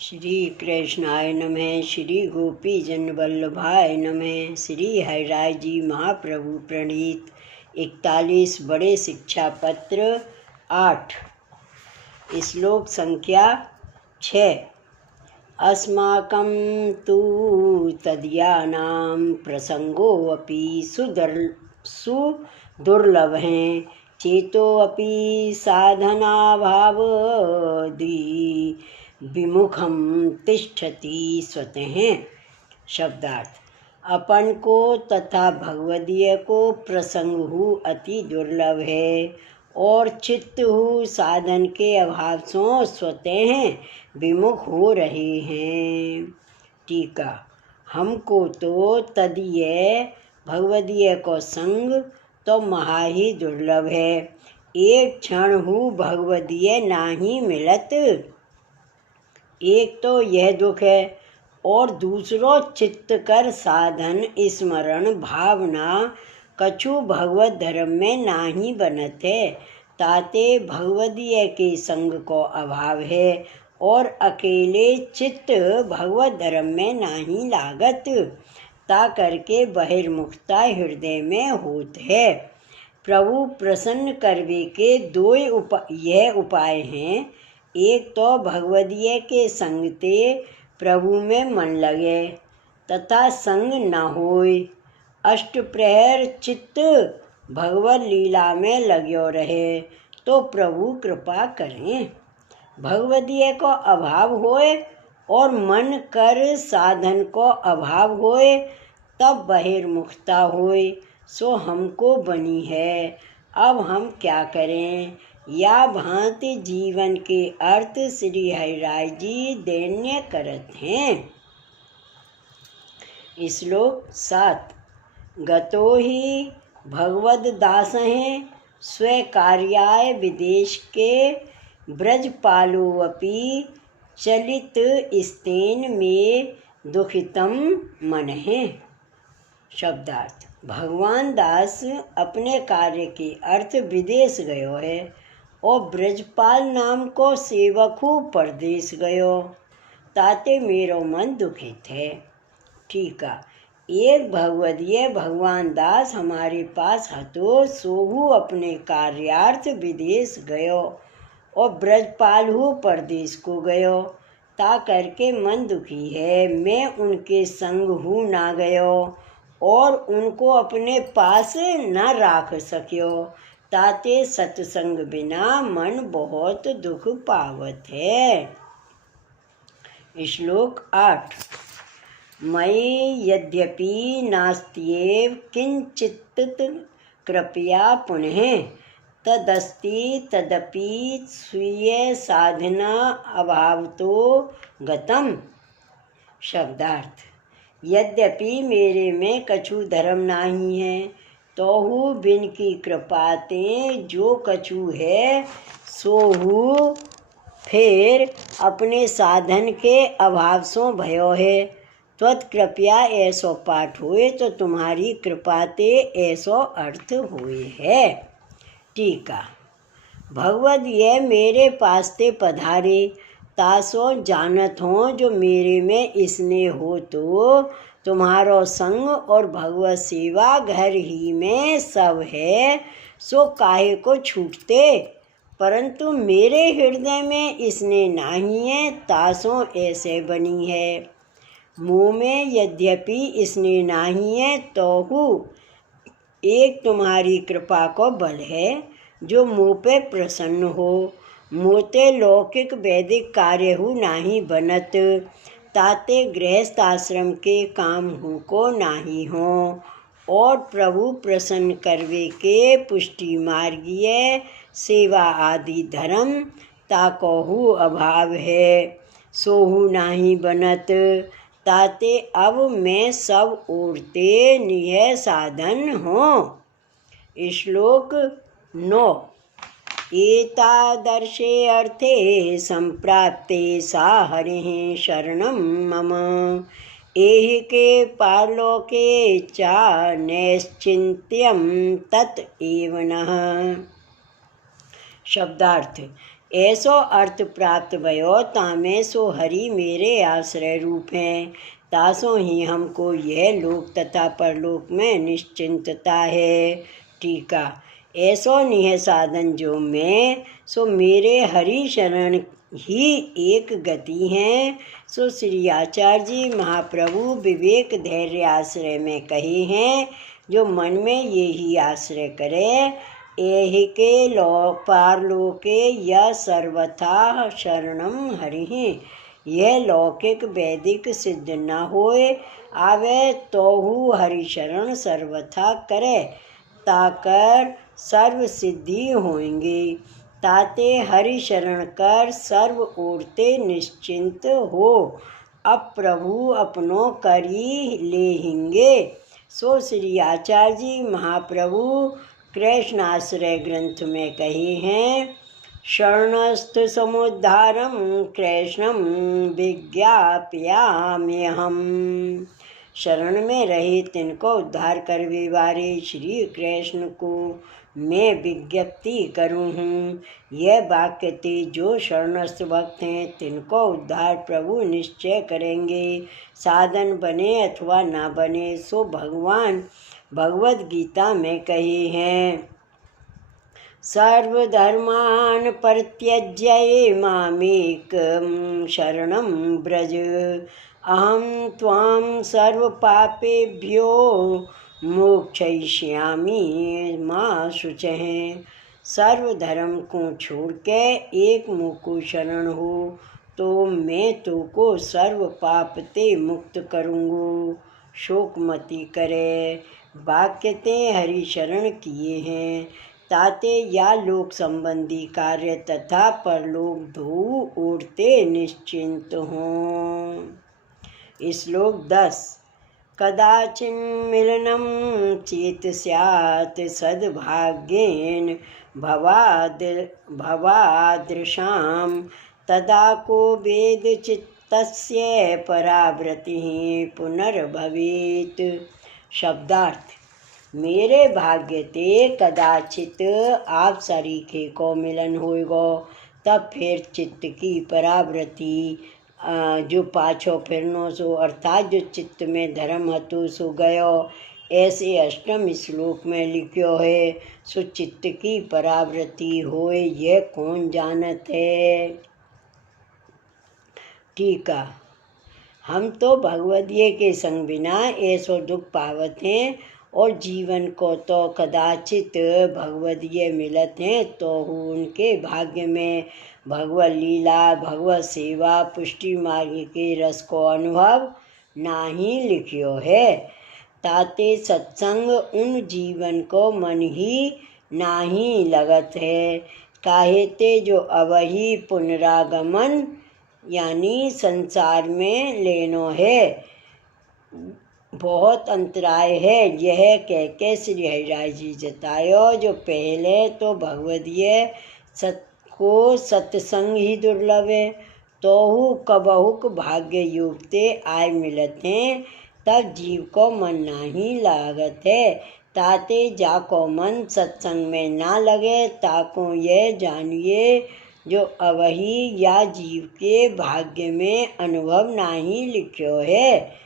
श्री कृष्णाय नमः। श्री गोपी जन वल्लभाय नमः। श्री हरिराय जी महाप्रभु प्रणीत 41 बड़े शिक्षा पत्र 8 श्लोक संख्या 6। अस्माकं तु तदीयानां प्रसंगोऽपि सुदुर्लभः चेतोऽपि साधनाभावदि विमुखम तिष्ठति स्वतः। शब्दार्थ: अपन को तथा भगवदीय को प्रसंग हु अति दुर्लभ है और चित्त हु साधन के अभाव से स्वतः विमुख हो रहे हैं। टीका: हमको तो तदीय भगवदीय को संग तो महा ही दुर्लभ है। एक क्षण हु भगवदीय नाही मिलत। एक तो यह दुख है और दूसरो चित्त कर साधन स्मरण भावना कछु भगवत धर्म में नाही बनत है। ताते भगवदीय के संग को अभाव है और अकेले चित्त भगवत धर्म में नाही लागत। ता करके बहिर्मुखता हृदय में होत है। प्रभु प्रसन्न करवे के दो यह उपाय हैं। एक तो भगवदीय के संग ते प्रभु में मन लगे तथा संग न होय। अष्टप्रहर चित्त भगवत लीला में लग्यो रहे तो प्रभु कृपा करें। भगवदीय को अभाव होए और मन कर साधन को अभाव होए तब बहिर्मुखता होए। सो हमको बनी है। अब हम क्या करें? या भांति जीवन के अर्थ श्री हरिराय जी दैन्य करत हैं। श्लोक 7। गतो ही भगवद दास हैं स्व-कार्याय विदेश के ब्रजपालोऽपि चलित स्तेन में दुखितम मन है। शब्दार्थ: भगवान दास अपने कार्य के अर्थ विदेश गयो है और ब्रजपाल नाम को सेवक हु परदेश गयो। ताते मेरो मन दुखित है। ठीका: एक भगवदीय भगवान दास हमारे पास हतो सोहु अपने कार्यार्थ विदेश गयो और ब्रजपाल हु परदेश को गयो। ता करके मन दुखी है। मैं उनके संग हु ना गयो और उनको अपने पास न राख सक्यो। ताते सत्संग बिना मन बहुत दुख पावत है। श्लोक 8। मयि यद्यपि नास्त्येव किंचित् कृपया पुनः तदस्ति तदपि स्वीय साधना अभावतो गतम। शब्दार्थ: यद्यपि मेरे में कछु धर्म नहीं है तोहु बिन की कृपाते जो कछु है सोहु फिर अपने साधन के अभाव सो भयो है। त्वत्कृपया ऐसो पाठ हुए तो तुम्हारी कृपाते ऐसो अर्थ हुए है। टीका: भगवद ये मेरे पास ते पधारे तासो जानत हो जो मेरे में स्नेह हो तो तुम्हारो संग और भगवत सेवा घर ही में सब है। सो काहे को छूटते? परंतु मेरे हृदय में स्नेह नहीं है तासो ऐसे बनी है। मुँह में यद्यपि स्नेह नहीं है तो एक तुम्हारी कृपा को बल है जो मुँह पे प्रसन्न हो। मोते लौकिक वैदिक कार्य हु नाही बनत। ताते गृहस्थ आश्रम के काम हु को नाही हो और प्रभु प्रसन्न करवे के पुष्टि मार्गीय सेवा आदि धर्म ताको हु अभाव है सोहु नाही बनत। ताते अब मैं सब ओरते निह साधन हो। श्लोक 9। एतादर्शे अर्थे संप्राप्ते सा हरिः शरणं मम एहि के पारलोके चा नैश्चिन्त्यं तत् एव नः। शब्दार्थ: ऐसो अर्थ प्राप्त भयो तामे सो हरि मेरे आश्रय रूप हैं। तासो ही हमको यह लोक तथा परलोक में निश्चिंतता है। टीका। ऐसो निह साधन जो मैं सो मेरे हरि शरण ही एक गति हैं। सो श्री आचार्य जी महाप्रभु विवेक धैर्य आश्रय में कहे हैं। जो मन में ये ही आश्रय करे एहि के पारलोके या सर्वथा शरणम हरिहि। यह लौकिक वैदिक सिद्ध न होए आवे तोहु हरि शरण सर्वथा करे ताकर सर्व सिद्धि होंगी। ताते हरि शरण कर सर्व ओरते निश्चिंत हो। अब प्रभु अपनो करी लेहिंगे। सो श्री आचार्य जी महाप्रभु कृष्णाश्रय ग्रंथ में कहे हैं। शरणस्थ समुद्धारम कृष्णम विज्ञापयाम्यहम्। शरण में रहे तिनको उद्धार करवे वाले श्री कृष्ण को मैं विज्ञप्ति करूँ हूँ। यह वाक्य ते जो शरणस्थ भक्त हैं तिनको उद्धार प्रभु निश्चय करेंगे। साधन बने अथवा ना बने सो भगवान भगवद गीता में कहे हैं। सर्वधर्मान् परित्यज्य मामेकं शरणं व्रज अहं त्वां सर्वपापेभ्यो मोक्षयिष्यामि मा शुचः। सर्वधर्म को छोड़ के एक मुख को शरण हो तो मैं तो को सर्व पाप ते मुक्त करूँगो। शोक मति करे। वाक्य ते हरि शरण किए हैं ताते या लोक संबंधी कार्य तथा परलोक दो ओरते निश्चिंत हों। श्लोक 10। कदाचिन मिलनम चेत स्यात् सद्भाग्येन भवादृशाम तदा को वेद चित्तस्य परावृत्तिः पुनर्भवेत्। शब्दार्थ। मेरे भाग्य ते कदाचित आप सरीखे को मिलन होएगो तब फिर चित्त की परावृत्ति जो पाछो फिरनो सो अर्थात जो चित्त में धर्म हतु सो गयो। ऐसे अष्टम श्लोक में लिखियो है। सो चित्त की परावृत्ति होए यह कौन जानत है। टीका। हम तो भगवदीय के संग बिना ऐसो दुख पावत हैं और जीवन को तो कदाचित भगवदीय मिलत हैं तो उनके भाग्य में भगवत लीला भगवत सेवा पुष्टि मार्ग के रस को अनुभव नाही लिखियो है। ताते सत्संग उन जीवन को मन ही नाही लगत है। काहे ते जो अवही पुनरागमन यानी संसार में लेनो है बहुत अंतराय है। यह कह के श्री हरिराज जी जतायो जो पहले तो भगवदीय को सत्संग ही दुर्लभ है तोहु कबहुक भाग्य युक्ते आय मिलत हैं तब जीव को मन नहीं लागत है। ताते जाको मन सत्संग में ना लगे ताको यह जानिए जो अवही या जीव के भाग्य में अनुभव नहीं लिखियो है।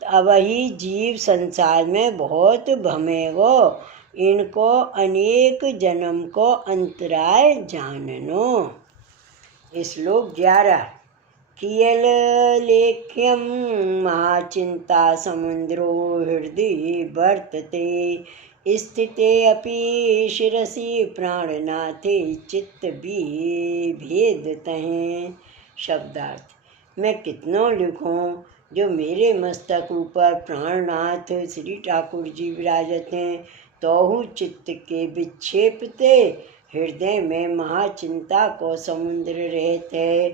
अवही जीव संसार में बहुत भमेगो इनको अनेक जन्म को अंतराय जाननो। श्लोक 11। कियल लेख्यम महाचिंता समुद्रो हृदय वर्तते स्थिते अपि शिरसि प्राणनाथे चित्त भेदतः। शब्दार्थ। मैं कितनों लिखूं जो मेरे मस्तक ऊपर प्राणनाथ श्री ठाकुर जी विराजत हैं तोहु चित्त के विक्षेपते हृदय में महाचिंता को समुद्र रहते।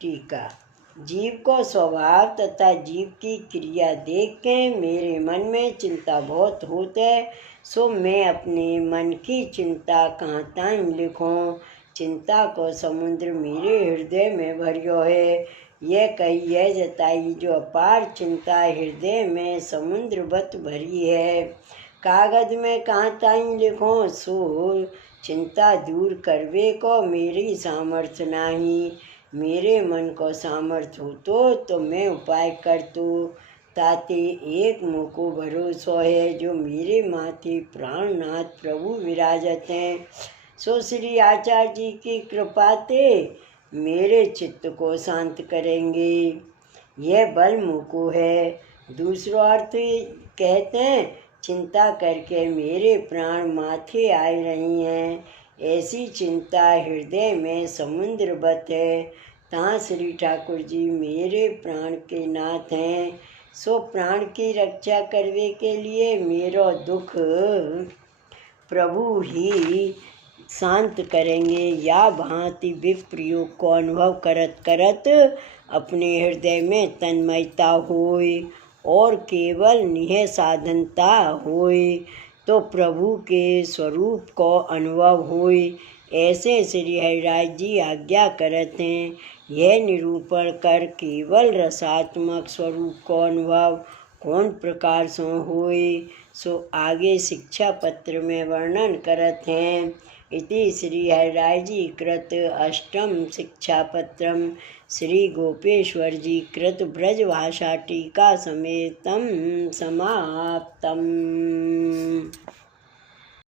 टीका। जीव को स्वभाव तथा जीव की क्रिया देख के मेरे मन में चिंता बहुत होता है सो मैं अपने मन की चिंता कहाँ ताईं लिखूं। चिंता को समुद्र मेरे हृदय में भरियो है। यह कही यह जताई जो अपार चिंता हृदय में समुद्र बत भरी है। कागज में कहाँ ताईं लिखो सो चिंता दूर करवे को मेरी सामर्थ्य नाही। मेरे मन को सामर्थ्य हो तो मैं उपाय कर तो। ताते एक मुको भरोसो है, जो मेरे माथे प्राणनाथ प्रभु विराजत हैं। सो श्री आचार्य जी की कृपा ते मेरे चित्त को शांत करेंगे। यह बल मुको है। दूसरा अर्थ कहते हैं, चिंता करके मेरे प्राण माथे आ रही हैं। ऐसी चिंता हृदय में समुद्रवत है। ता श्री ठाकुर जी मेरे प्राण के नाथ हैं। सो प्राण की रक्षा करने के लिए मेरा दुख प्रभु ही शांत करेंगे। या भांति विप्रयोग को अनुभव करत करत अपने हृदय में तन्मयता होए और केवल निह साधनता होए, तो प्रभु के स्वरूप को अनुभव होए। ऐसे श्री हरिराज जी आज्ञा करते हैं। यह निरूपण कर केवल रसात्मक स्वरूप को अनुभव कौन प्रकार से होए, सो आगे शिक्षा पत्र में वर्णन करते हैं। इति श्री हरिराय जी कृत अष्टम शिक्षा पत्रम श्री गोपेश्वर जी कृत ब्रजभाषा टीका समेतम समाप्तम।